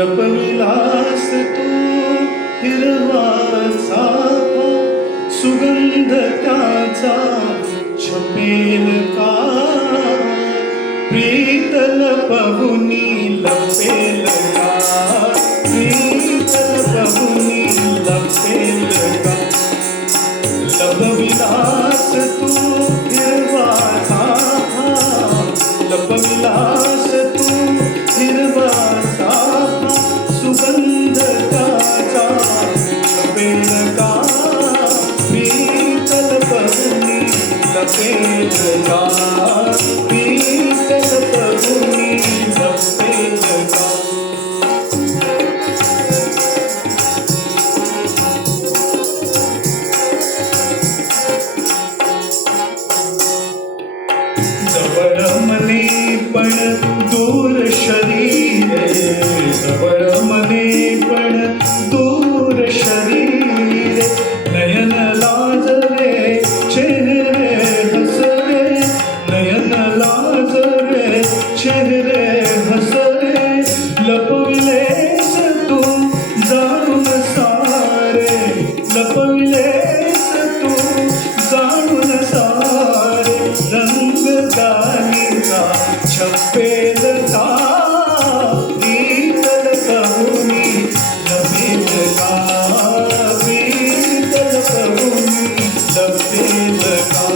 लपविलास तू हिरवा चाफा, सुगंध त्याचा छपेल का? प्रीत लपवुनी लपेल का? प्रीत लपवुनी लपेल का? लपविलास तू हिरवा चाफा, लपविलास तू हिरवा चाफा, सुगंध त्याचा छपेल का? प्रीत लपवुनी लपेल का? प्रीत लपवुनी लपेल का? जवळ मने पण दूर शरीर, जवळ मने पण दूर शरीर, नयन लाजरे चेहरे हसरे, नयन लाजरे चेहरे हसरे, लपविलेस तू जाणून सारे, लपविलेस तू जाणून सारे, रंग गालीचा छपेल का? प्रीत लपवुनी लपेल का? प्रीत लपवुनी लपेल का?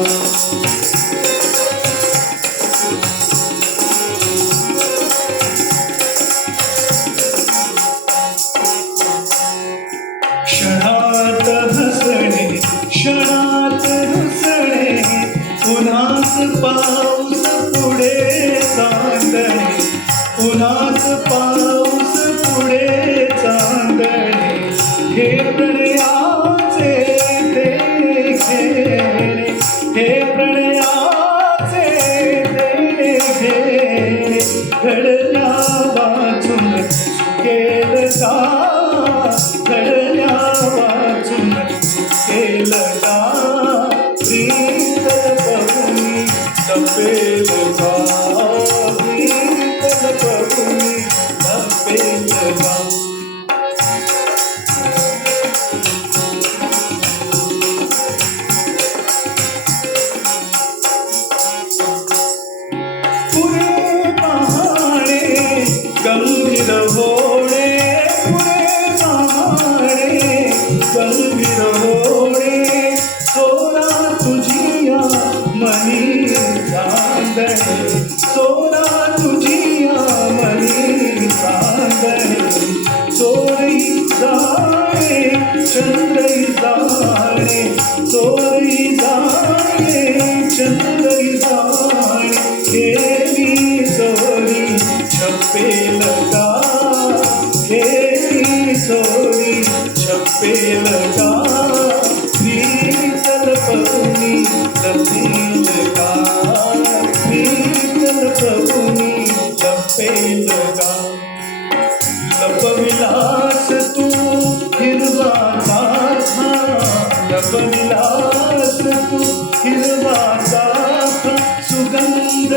क्षणात हसणे क्षणात रुसणे, उन्हात पाऊस पुढे चांदणे, उन्हात पाऊस पुढे चांदणे, हे प्रणयाचे देणे घेणे, हे प्रणयाचे देणे घेणे, घडल्या वाचून चुकेल का? घडल्या वाचून चुकेल का? प्रीत लपवुनी लपेल का? प्रीत लपवुनी लपेल का? पुढे पहाणे गंभीर होणे, पुढे पहाणे गंभीर होणे, सोरा तुझिया मनी चांदणे, सोरा तुझिया मनी चांदणे, चोरी जाणे चंद्रई जाणे, चोरी जाणे चंद्रई जाणे, केली चोरी छपेल का? केली चोरी छपेल का? प्रीत लपवुनी लपेल का? प्रीत लपवुनी लपेल का? लपविलास तू हिरवा चाफा, लपविलास तू हिरवा चाफा, सुगंध